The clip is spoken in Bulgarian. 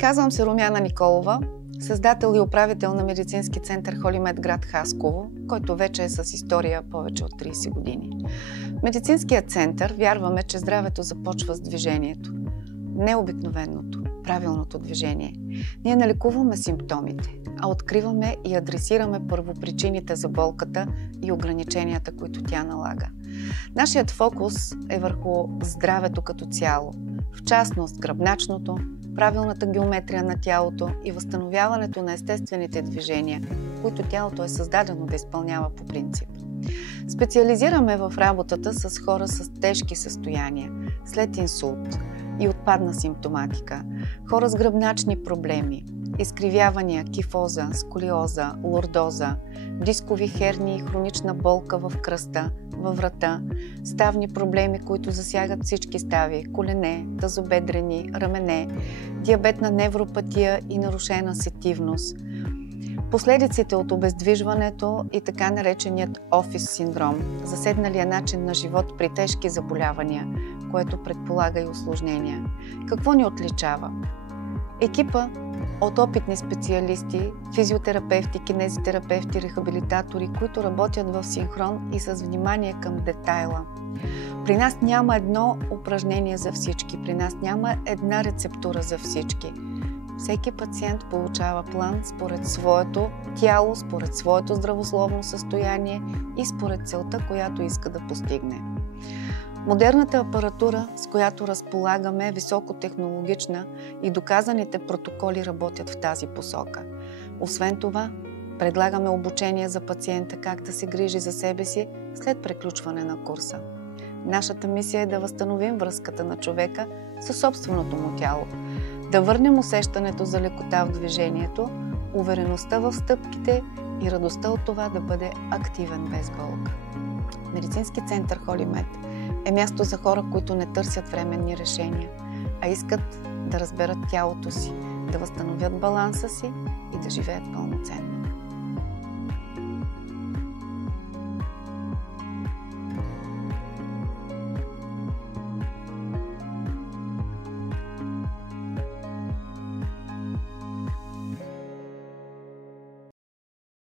Казвам се Румяна Николова, създател и управител на медицински център Холимед, град Хасково, който вече е с история повече от 30 години. В медицинският център вярваме, че здравето започва с движението. Необикновеното, правилното движение. Ние не лекуваме симптомите, а откриваме и адресираме първопричините за болката и ограниченията, които тя налага. Нашият фокус е върху здравето като цяло, в частност гръбначното, правилната геометрия на тялото и възстановяването на естествените движения, които тялото е създадено да изпълнява по принцип. Специализираме в работата с хора с тежки състояния, след инсулт и отпадна симптоматика, хора с гръбначни проблеми, изкривявания, кифоза, сколиоза, лордоза, дискови хернии, хронична болка в кръста, във врата, ставни проблеми, които засягат всички стави, колене, тазобедрени, рамене, диабетна невропатия и нарушена сетивност, последиците от обездвижването и така нареченият офис синдром, заседналия начин на живот при тежки заболявания, което предполага и усложнения. Какво ни отличава? Екипа от опитни специалисти, физиотерапевти, кинезитерапевти, рехабилитатори, които работят в синхрон и с внимание към детайла. При нас няма едно упражнение за всички, при нас няма една рецептура за всички. Всеки пациент получава план според своето тяло, според своето здравословно състояние и според целта, която иска да постигне. Модерната апаратура, с която разполагаме, е високотехнологична и доказаните протоколи работят в тази посока. Освен това, предлагаме обучение за пациента как да се грижи за себе си след приключване на курса. Нашата мисия е да възстановим връзката на човека със собственото му тяло, да върнем усещането за лекота в движението, увереността в стъпките и радостта от това да бъде активен без болка. Медицински център Холимед е място за хора, които не търсят временни решения, а искат да разберат тялото си, да възстановят баланса си и да живеят пълноценно.